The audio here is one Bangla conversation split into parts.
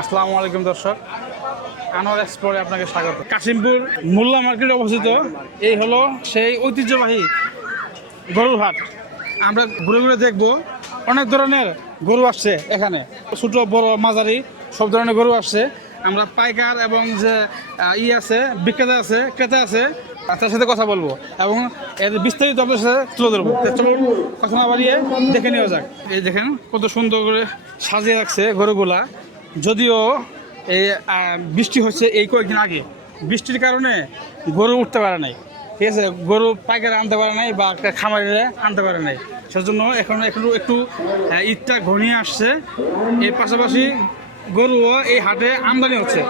আসসালামু আলাইকুম, দর্শক। আনোয়ার এক্সপ্লোরে আপনাকে স্বাগত। কাশিমপুর মোল্লা মার্কেটে অবস্থিত, এই হলো সেই ঐতিহ্যবাহী গরুর হাট। আমরা ঘুরে ঘুরে দেখব, অনেক ধরনের গরু আসছে এখানে। ছোট, বড়, মাঝারি, সব ধরনের গরু আসছে। আমরা পাইকার এবং যে ই আছে, বিক্রেতা আছে, ক্রেতা আছে, তার সাথে কথা বলব এবং এর বিস্তারিত আপনার সাথে তুলে ধরবো। কথা না বাড়িয়ে দেখে নেওয়া যাক। এই দেখেন, কত সুন্দর করে সাজিয়ে রাখছে গরুগুলা। যদিও এই বৃষ্টি হচ্ছে এই কয়েকদিন আগে। বৃষ্টির কারণে গরু উঠতে পারে নাই। ঠিক আছে, গরু পাইকারে আনতে পারে নাই বা একটা খামারে আনতে পারে নাই। সেজন্য এখন একটু একটু ইটটা ঘনিয়ে আসছে। এর পাশাপাশি গরুও এই হাটে আমদানি হচ্ছে।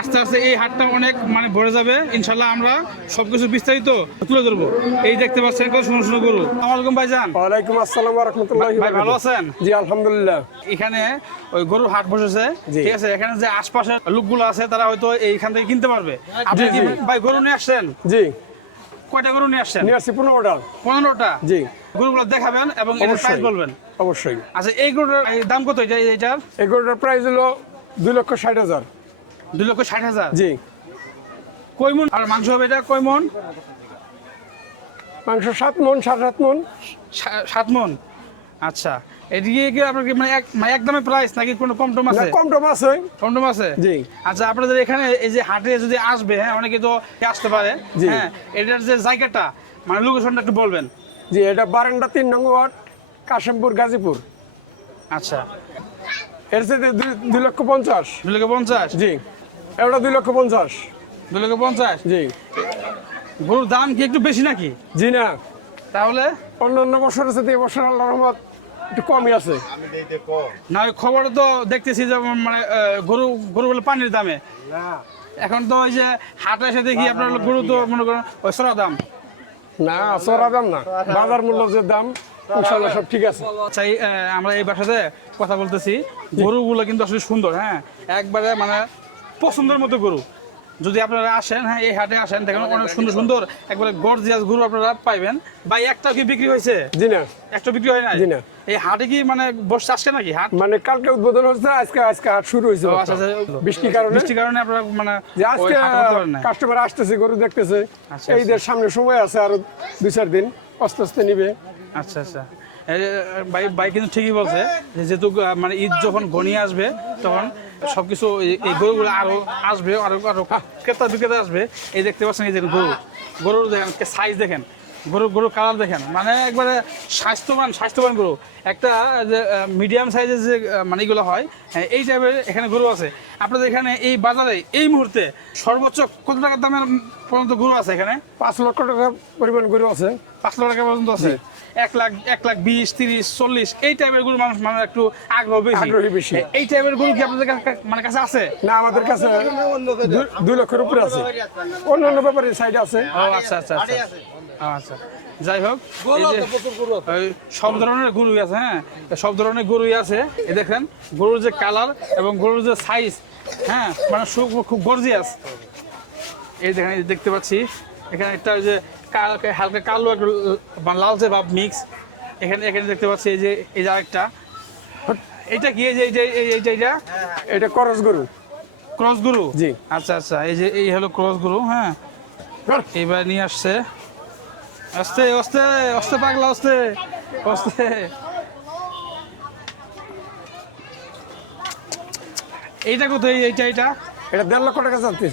আস্তে আস্তে এই হাটটা অনেক মানে ভরে যাবে। ইনশাল্লাহ আমরা সবকিছু বিস্তারিত তুলে ধরবো। এই দেখতে পাচ্ছেন কত সুন্দর সুন্দর গরু। আলাইকুম ভাইজান। ওয়ালাইকুম আসসালাম রহমতুল্লাহ ভাই ভালো আছেন? জি আলহামদুলিল্লাহ। এখানে ওই গরুর হাট বসেছে। ঠিক আছে এখানে যে আশপাশের লোকগুলো আছে তারা হয়তো এইখান থেকে কিনতে পারবে। আপনি ভাই গরু নিয়ে আসছেন? জি। কয়টা গরু নিয়ে আসছেন? নিয়ে আসছি পনেরোটা। পনেরোটা? জি। গরুগুলো দেখাবেন এবং এটার প্রাইস বলবেন। অবশ্যই। আচ্ছা এই গরুটার দাম কত এটা এটার এগুলোটার প্রাইস হলো দুই লক্ষ ষাট হাজার। দুই লক্ষ ষাট হাজার? জি। কয় মন? আর মাংস হবে এটা কয় মন? মাংস সাত মন সাড়ে সাত মন। সাত মন? আচ্ছা এদিকে কি আপনার মানে এক মানে একদমই প্রাইস নাকি কোনো কম টম আছে? কম টম আছে। কম টম আছে? জি। আচ্ছা আপনাদের এখানে এই যে হাটে যদি আসবে হ্যাঁ অনেকে তো আসতে পারে। হ্যাঁ এটার যে জায়গাটা মানে লোকেশনটা একটু বলবেন। জি এটা বারান্ডা তিন নম্বর ওয়ার্ড কাশিমপুর গাজীপুর। আচ্ছা। এর সাথে দুই- দুই লক্ষ পঞ্চাশ। দুই লক্ষ পঞ্চাশ? জি। এটা দুই লক্ষ পঞ্চাশ। দুই লক্ষ পঞ্চাশ? জি। গরুর দাম কি একটু বেশি নাকি? জি না। তাহলে? অন্যান্য বছরের সাথে এবছর আল্লাহ রহমত একটু কমই আছে। না ওই খবরে তো দেখতেছি যে মানে গরু গরু বলে পানির দামে। এখন তো ওই যে হাটে এসে দেখি আপনার গরু তো মনে করেন ওই সরা দাম। না চড়া দাম না। বাজার মূল্য যে দাম ইনশাআল্লাহ সব ঠিক আছে। চাই আমরা এই বাসাতে কথা বলতেছি। গরুগুলো কিন্তু আসলে সুন্দর হ্যাঁ? একবারে মানে পছন্দের মতো গরু। যদি আপনারা আসেন হ্যাঁ এই হাটে আসেন দেখেন অনেক সুন্দর সুন্দর একবারে গর্জিয়াস গরু আপনারা পাইবেন। বা একটা কি বিক্রি হয়েছে? জি না। একটা বিক্রি হয় না জি না। এই হাটে কি মানে বসে আসছে নাকি হাট? মানে কালকে উদ্বোধন হচ্ছে আজকে আজকে হাট শুরু হয়েছে আচ্ছা, আচ্ছা। বৃষ্টির কারণে। বৃষ্টির কারণে আপনারা মানে যে আজকে। কাস্টমার আসতেছে গরু দেখতেছে। আচ্ছা, এই যে সামনে সময় আছে আরও দুই চার দিন আস্তে আস্তে নিবে। আচ্ছা আচ্ছা। ভাই ভাই কিন্তু ঠিকই বলছে যেহেতু মানে ঈদ যখন ঘনিয়ে আসবে তখন সবকিছু এই- গরুগুলো আরও আসবে, আরও আরও ক্রেতা বিক্রেতা আসবে। এই দেখতে পাচ্ছেন, এই দেখুন গরু। গরুর দেখেন সাইজ দেখেন। গরু গরুর কালার দেখেন। মানে একবারে স্বাস্থ্যবান স্বাস্থ্যবান গরু। একটা যে মিডিয়াম সাইজের যে আহ, মানে এগুলো হয় হ্যাঁ, এই টাইপের এখানে গরু আছে। আপনাদের এখানে এই বাজারে এই মুহূর্তে সর্বোচ্চ কত টাকার দামের পর্যন্ত গরু আছে এখানে? পাঁচ লক্ষ টাকা পরিমাণ গরু আছে। পাঁচ লক্ষ টাকা পর্যন্ত আছে? এক লাখ এক লাখ বিশ তিরিশ চল্লিশ এই টাইপের গরু মানুষ মানে একটু আগ্রহ বেশি। আগ্রহী বেশি। এই টাইপের গরু কি আপনাদের কাছে- মানে কাছে আছে? না আমাদের কাছে দুই লক্ষের উপরে আছে। অন্যান্য ব্যাপারে সাইড আছে। ও আচ্ছা আচ্ছা আচ্ছা। আচ্ছা। যাই হোক সব ধরনের গরুই আছে হ্যাঁ? সব ধরনের গরুই আছে। এই দেখেন গরুর যে কালার এবং গরুর যে সাইজ হ্যাঁ? মানে খুব গর্জিয়াস এই দেখেন দেখতে পাচ্ছি এখানে একটা যে হালকা কালো একটা লালচে ভাব মিক্স এখানে এখানে দেখতে পাচ্ছি এই যে এই যে আরেকটা। এইটা কি? এই যে এই এই- এইটা এইটা? এটা করস গরু। ক্রস গরু? জি। আচ্ছা আচ্ছা এই যে এই হলো ক্রস গরু হ্যাঁ? এবার নিয়ে আসছে। আসতে আসতে আসতে পাগলা আসতে আসতে এইটা কত? এই- এইটা এইটা? এটা দেড় লক্ষ টাকা চাচ্ছি।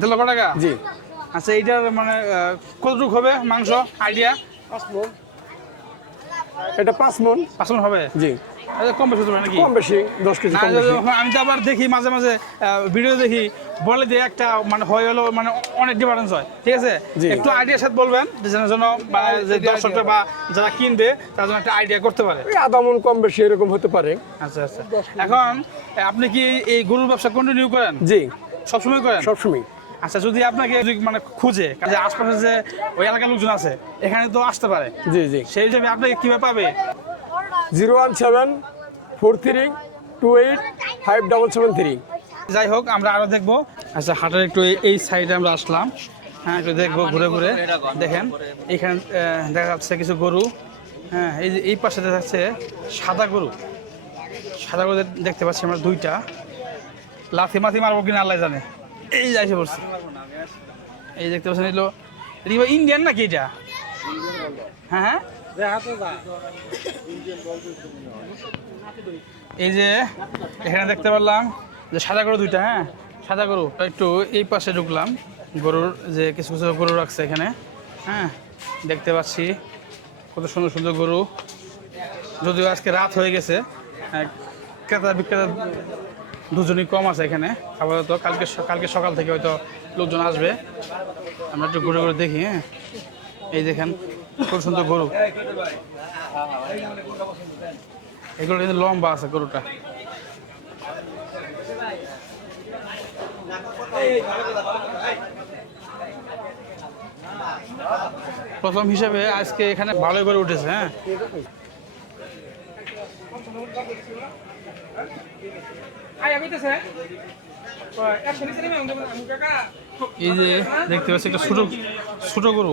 দেড় লক্ষ টাকা? জি। আচ্ছা এইটার মানে কতটুকু হবে মাংস? আইডিয়া? এটা পাঁচ মন। পাঁচন হবে? জি। কম বেশি নাকি? কম বেশি দশ কেজি না, কম বেশি। যখন আমি তো আবার দেখি মাঝে মাঝে ভিডিও দেখি বলে দিয়ে একটা মানে হয়ে মানে অনেক ডিফারেন্স হয় ঠিক আছে? একটু আইডিয়ার সাথে বলবেন যেন যেন যে দর্শকরা বা যারা কিনবে তার জন্য একটা আইডিয়া করতে পারে। মন কম বেশি এরকম হতে পারে। আচ্ছা আচ্ছা। এখন আপনি কি এই গরুর ব্যবসা কন্টিনিউ করেন? জি। সবসময় করেন? সবসময়। আচ্ছা যদি আপনাকে মানে খুঁজে যে আশপাশে যে ওই এলাকার লোকজন আছে এখানে তো আসতে পারে। জি জি। সেই হিসেবে আপনাকে কীভাবে পাবে? Zero one seven four three two eight five double seven three. যাই হোক, আমরা আরও দেখব। আচ্ছা হাটের একটু এই- সাইডে আমরা আসলাম। হ্যাঁ একটু দেখব, ঘুরে ঘুরে। দেখেন, এখানে দেখা যাচ্ছে কিছু গরু। হ্যাঁ এই যে এই পাশে দেখা যাচ্ছে সাদা গরু। সাদা গরু দেখতে পাচ্ছি আমরা দুইটা। লাথি মাথি মারবো কিনা আল্লাহ জানে। এই যে এসে পড়ছে। এই দেখতে পাচ্ছেন ভাই ইন্ডিয়ান নাকি এটা? হ্যাঁ হ্যাঁ। এই যে এখানে দেখতে পারলাম যে সাদা গরু দুইটা হ্যাঁ? সাদা গরু একটু এই পাশে ঢুকলাম। গরুর যে কিছু কিছু গরু রাখছে এখানে হ্যাঁ? দেখতে পাচ্ছি কত সুন্দর সুন্দর গরু। যদিও আজকে রাত হয়ে গেছে আহ, ক্রেতা বিক্রেতা দুজনই কম আছে এখানে। আপাতত কালকে কালকে সকাল থেকে হয়তো লোকজন আসবে। আমরা একটু ঘুরে ঘুরে দেখি হ্যাঁ? এই দেখেন খুব সুন্দর গরু। এগুলো কিন্তু লম্বা আছে গরুটা। প্রথম হিসেবে আজকে এখানে ভালো করে উঠেছে হ্যাঁ? এই যে দেখতে পাচ্ছি, একটা ছোট ছোট গরু।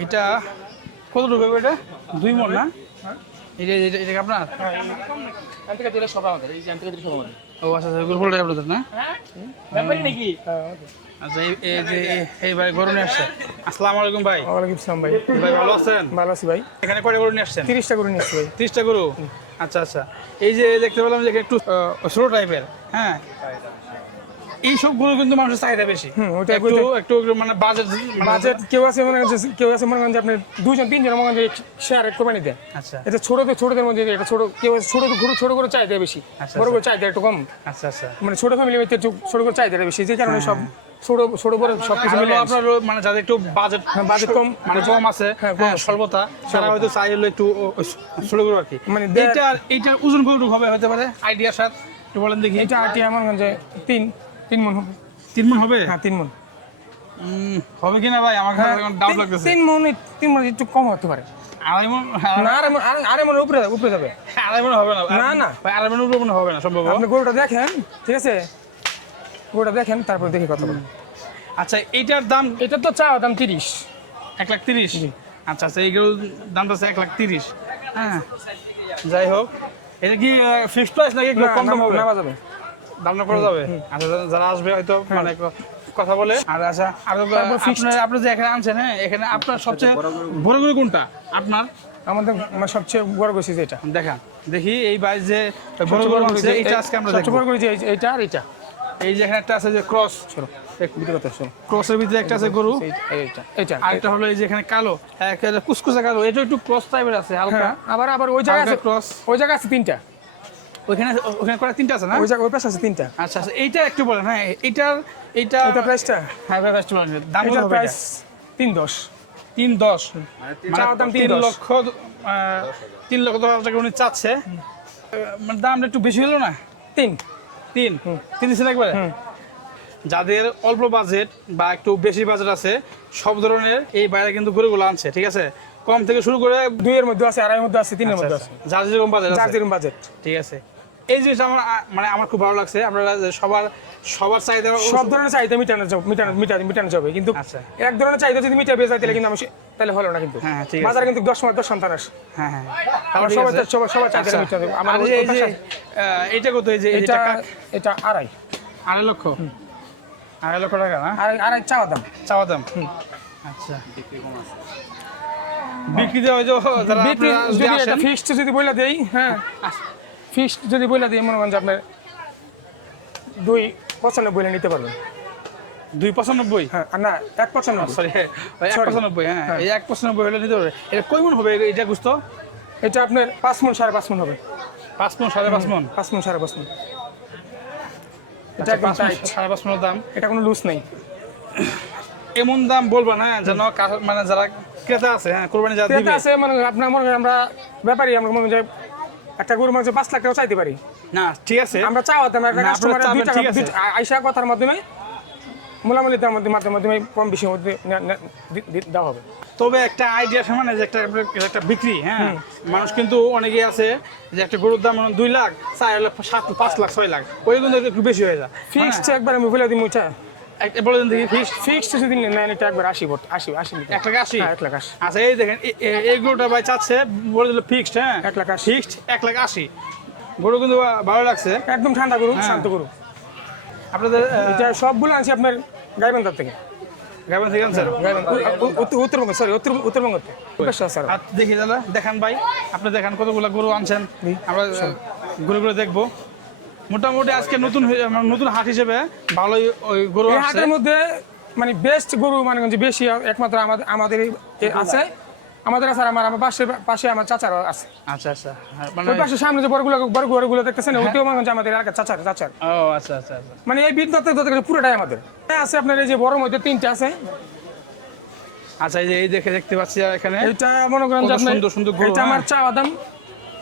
এটা কত টাকা এটা? দুই মন না? এটা এটা এটা কি আপনার? ও আচ্ছা আচ্ছা গরু ফুলটা আপনাদের না? আচ্ছা এই যে এই- ভাই গরু নিয়ে আসছে। আসসালামু আলাইকুম ভাই। ওয়ালাইকুম আসসালাম ভাই। ভাই ভালো আছেন? ভালো আছি ভাই। এখানে কয়টা গরু নিয়ে আসছেন? তিরিশটা করে নিচ্ছি ভাই। ত্রিশটা গরু? আচ্ছা আচ্ছা। এই যে দেখতে পেলাম যে একটু স্লো টাইপের হ্যাঁ? এই সব কিন্তু মানুষের চাহিদা বেশি। একটু একটু মানে বাজেট বাজেট কেউ আছে মনে করেন যে- কেউ আছে মনে করেন আপনি দুজন তিনজন মনে করেন শেয়ার কোরবানি দেন। আচ্ছা। এটা ছোটদের ছোটদের মধ্যে এটা ছোট কেউ ছোট গরু ছোট করে চাহিদা বেশি। আচ্ছা, বড় করে চাহিদা একটু কম। আচ্ছা আচ্ছা। মানে ছোট ফ্যামিলি মধ্যে একটু ছোট করে চাহিদা বেশি যে কারণে সব ছোট ছোট বড় সব কিছু আর মিলে আপনার মানে যাদের একটু বাজেট হ্যাঁ, budget কম। মানে কম আছে হ্যাঁ, হ্যাঁ, স্বল্পতা তারা হয়তো চাই হলো একটু ছোট গরু আর কি। মানে দেড়- এইটার এইটার ওজন কতটুকু হবে হতে পারে? আইডিয়ার সাথে একটু বলেন দেখি। এটা আটি আমার যে তিন তিন মন হবে। তিন মন হবে? হ্যাঁ তিন মন হবে কিনা ভাই? আমার কাছে ডাউট লাগতেছে তিন মন তিন মন একটু কম হতে পারে। আড়াই মন মনের উপরে উপরে যাবে। আড়াই মন হবে না। না, না। ভাই আড়াই মনের উপরে হবে না সম্ভব। আপনি গরুটা দেখেন ঠিক আছে? গরুটা দেখেন তারপর দেখি কথা বলেন আচ্ছা এইটার দাম এটা তো চাওয়া দাম তিরিশ। এক লাখ তিরিশ? আচ্ছা আচ্ছা এইগুলোর দামটা হচ্ছে এক লাখ তিরিশ। হ্যাঁ যাই হোক। এটা কি ফিক্সড প্রাইস নাকি কম দাম হবে? নেওয়া যাবে। দাম না করা যাবে? আচ্ছা যারা- আসবে হয়তো মানে কথা বলে। আর আচ্ছা আর। আপনার আপনি যে এখানে আনছেন হ্যাঁ এখানে আপনার সবচেয়ে বড় গরু কোনটা? আপনার? আমাদের মানে সবচেয়ে বড় গেছি যেটা দেখান দেখি এই বাইশ যে বড় গরু গরু যে- এটা আজকে আমরা সবচেয়ে বড় গেছি এইটা আর এইটা। এই যে এখানে একটা আছে যে ক্রস ক্রসের ভিতরে একটা আছে গরু। এইটা এইটা। আরেকটা হলো এই যে এখানে কালো একটা কুচকুচা কালো। এটা একটু ক্রস টাইপের আছে হালকা। হ্যাঁ আবার আবার ওই জায়গায় আছে ক্রস ওই জায়গায় আছে তিনটা। ওইখানে ওখানে করা তিনটা আছে না? ওই ওই পাশে আছে তিনটা। আচ্ছা আচ্ছা এইটা একটু বলেন হ্যাঁ এইটার এইটা এটা প্রাইসটা? হ্যাঁ একটু বলেন দাম কত প্রাইস তিন দশ। তিন দশ। দাম তিন তিন লক্ষ তিন লক্ষ দশ হাজার টাকা উনি চাচ্ছে। মানে দামটা একটু বেশি হলো না? তিন। তিন? তিন দিচ্ছেন একবারে? যাদের অল্প বাজেট বা একটু বেশি বাজেট আছে সব ধরনের এই বাইরে কিন্তু গরুগুলো আনছে ঠিক আছে? কম থেকে শুরু করে দুইয়ের মধ্যে আছে আড়াইয়ের মধ্যে আছে তিনের মধ্যে আছে। যার যেরকম বাজেট যার আছে। যেরকম বাজেট ঠিক আছে। এই জিনিসটা আমার মানে আমার খুব ভালো লাগছে। আমরা সবার সবার চাহিদা সব ধরনের চাহিদা মিটানো যাবে মিটানো মিটানো মিটানো যাবে। কিন্তু আচ্ছা। এক ধরনের চাহিদা যদি মিটাবে যায় তাহলে কিন্তু আমি তাহলে হলো না কিন্তু। হ্যাঁ, ঠিক আছে। বাজারে কিন্তু দশ মাস দশ সন্তান আসে। হ্যাঁ হ্যাঁ। আমার ঠিক সবার সবার সবার চাহিদা আচ্ছা। মিটাতে আমার এই যে- এইটা কত এই যে এটা এটা আড়াই। আড়াই লক্ষ? আড়াই লক্ষ টাকা না? আড়াই আড়াই চাওয়া দাম চাওয়া দাম আচ্ছা। বিক্রি দেওয়া হয় যে যারা বিক্রি যদি যদি এটা ফিক্সড যদি বলে দেই হ্যাঁ। ফিক্সড যদি বলে দিই মনে করেন যে আপনার দুই পঁচানব্বই নিতে পারবেন। দুই পঁচানব্বই? হ্যাঁ না এক পঁচানব্বই। সরি এক পঁচানব্বই হ্যাঁ হ্যাঁ। এই এক পঁচানব্বই হলে নিতে পারবে। এটা কই মন হবে এটা গুস্ত? এটা আপনার পাঁচ মন সাড়ে পাঁচ মন হবে। পাঁচ মন সাড়ে পাঁচ মন? পাঁচ মন সাড়ে পাঁচ মন। এটা আচ্ছা, পাঁচ মণ, সাড়ে পাঁচ মনের দাম? এটা কোনো লুজ নেই। এমন দাম বলবা না যেন কা- মানে যারা ক্রেতা আছে হ্যাঁ কোরবানি যারা এটা আছে মানে আপনার মনে আমরা ব্যাপারী আমরা মনে হয় একটা গরু মাংস পাঁচ লাখ টাকা চাইতে পারি। না ঠিক আছে। আমরা চাওয়াতাম একটা না, কাস্টমার দুই টাকা আইসা কথার মাধ্যমে মূলামূলি মধ্যে মাধ্যমে মাধ্যমে কম বেশি মধ্যে দেওয়া হবে। তবে একটা আইডিয়া সমান যে একটা একটা বিক্রি হ্যাঁ? মানুষ কিন্তু অনেকেই আছে যে একটা গরুর দাম দুই লাখ চার লাখ সাত পাঁচ লাখ ছয় লাখ। ওই কিন্তু একটু বেশি হয়ে যায়। ফিক্সড একবার আমি বলে দিই মুচা একটা বলে দিন দেখি ফিক্স ফিক্সড যদি নেন এটা একবার আশি ভোট আশি আশি এক লাখ আশি? হ্যাঁ, এক লাখ আশি। আচ্ছা এই দেখেন এই গরুটা ভাই চাচ্ছে বলে দিল ফিক্সড হ্যাঁ? এক লাখ আশি। ফিক্সড এক লাখ আশি। গরু কিন্তু ভালো লাগছে। একদম ঠান্ডা গরু হ্যাঁ। শান্ত গরু। আপনাদের এটা সবগুলো আনছি আপনার গাইবান্ধার থেকে। আনছেন? উত্তরবঙ্গ সরি উত্তর উত্তরবঙ্গ স্যার দেখি দাদা দেখান ভাই আপনি দেখান কতগুলো গরু আনছেন। আমরা গরুগুলো দেখব। মোটামুটি আজকে নতুন হয়ে- মানে নতুন হাট হিসেবে ভালোই ওই গরু হাটের মধ্যে মানে বেস্ট গরু মানে বেশি একমাত্র আমাদের আমাদের আছে। আমাদের আছে আমার আমার পাশে পাশে আমার চাচারও আছে। আচ্ছা আচ্ছা। হ্যাঁ, মানে ওই পাশে সামনে যে বড়গুলো বড় গরুগুলো দেখতেছেন ওইটাও মনে আমাদের চাচার চাচার। ও আচ্ছা আচ্ছা আচ্ছা। মানে এই বিদ দত্তের দত্তের পুরোটাই আমাদের। হ্যাঁ, আছে আপনার এই যে বড় মধ্যে তিনটা আছে। আচ্ছা এই যে এই দেখে দেখতে পাচ্ছি এখানে। এটা মনে করেন সুন্দর সুন্দর গরু, এটা আমার হ্যাঁ। চাওয়া দাম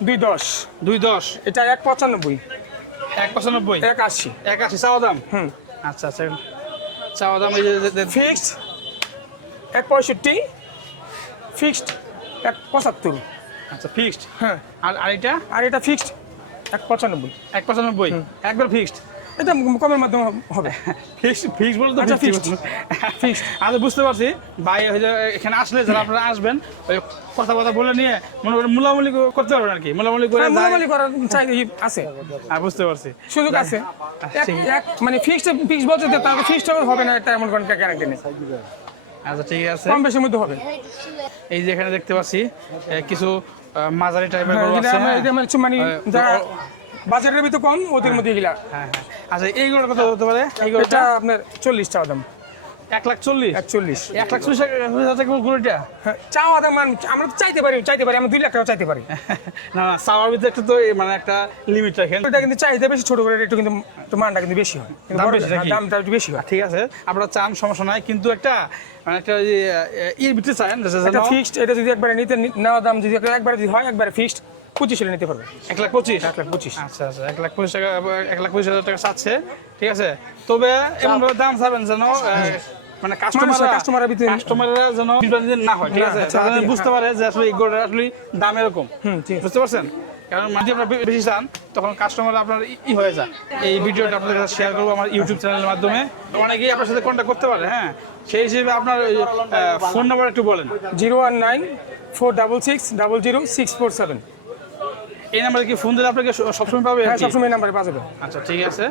দুই দশ। দুই দশ। এটা এক পঁচানব্বই। এক পঁচানব্বই? এক আশি। এক আশি চাওয়া দাম? হুম। আচ্ছা আচ্ছা চাওয়া দাম এই যে- ফিক্সড এক পঁয়ষট্টি ফিক্সড এক পঁচাত্তর। আচ্ছা ফিক্সড? হ্যাঁ। আর আর এটা? আর এটা ফিক্সড এক পঁচানব্বই। এক পঁচানব্বই? একবার ফিক্সড? এটা কমের মাধ্যমে হবে। ফিক্সড ফিক্সড বলতে আচ্ছা, ফিক্সড fixed. ফিক্সড আমি বুঝতে পারছি। ভাই এখানে আসলে যারা আপনারা আসবেন ওই কথা কথা বলে নিয়ে মনে করেন মূলামূলি করতে পারবেন আর কি। মূলামূলি করে হ্যাঁ, মোলামুলি করার চাই আছে। হ্যাঁ, বুঝতে পারছি। সুযোগ আছে। এক- মানে ফিক্সড ফিক্সড বলতে তাহলে ফিক্সড হবে না এটা এমন কোনো গ্যারান্টি নেই। আচ্ছা ঠিক আছে। কম বেশির মধ্যে হবে। এই যে এখানে দেখতে পাচ্ছি কিছু মাঝারি টাইপের হ্যাঁ, গরু আছে হ্যাঁ? মানে হ্যাঁ, যারা বাজারের ভিতরে কম ওদের মধ্যে এগুলা? হ্যাঁ হ্যাঁ। আচ্ছা এই গরুটা কত হতে পারে? এই গরুটা এটা? আপনার চল্লিশ চাওয়া দাম। এক লাখ চল্লিশ? এক চল্লিশ এক লাখ চল্লিশ হাজার টাকা হ্যাঁ, চাওয়া দাম আমরা তো চাইতে পারি চাইতে পারি আমরা দুই লাখ টাকা চাইতে পারি। না না চাওয়ার ভিতরে একটু তো মানে একটা লিমিট রাখেন। এটা কিন্তু বেশি ছোট করে একটু কিন্তু একটু মানটা কিন্তু বেশি হয়। কিন্তু দাম বেশি হ্যাঁ, দামটা একটু বেশি হয়। ঠিক আছে আপনারা চান সমস্যা নাই কিন্তু একটা মানে একটা ইয়ের ভিতরে চান ফিক্সড এটা যদি একবারে নিতে নেওয়া দাম যদি একবারে যদি হয় একবারে ফিক্সড পঁচিশ হলে নিতে পারবে। এক লাখ পঁচিশ? এক লাখ পঁচিশ। আচ্ছা আচ্ছা এক লাখ পঁচিশ টাকা এক লাখ পঁচিশ হাজার টাকা চাচ্ছে ঠিক আছে? তবে এমনভাবে দাম চাবেন যেন মানে কাস্টমার কাস্টমারের ভিতরে- কাস্টমাররা যেন না হয় ঠিক আছে? আচ্ছা, আদি- বুঝতে পারে যে আসলে এই গরুটা আসলে দাম এরকম। বুঝতে পারছেন? কারণ আপনারা বে- বেশি চান তখন কাস্টমার আপনার ই- ই হয়ে যায়। এই ভিডিওটা আপনাদের কাছে শেয়ার করব আমার ইউটিউব চ্যানেলের মাধ্যমে। অনেকেই আপনার সাথে কন্ট্যাক্ট করতে পারে হ্যাঁ? সেই হিসেবে আপনার ফোন নাম্বার একটু বলেন। Zero one nine four double six double zero six four seven. এই নাম্বারে কি ফোন দিলে আপনাকে সবসময় পাবে হ্যাঁ? সবসময় নাম্বারে পাওয়া যাবে আচ্ছা ঠিক আছে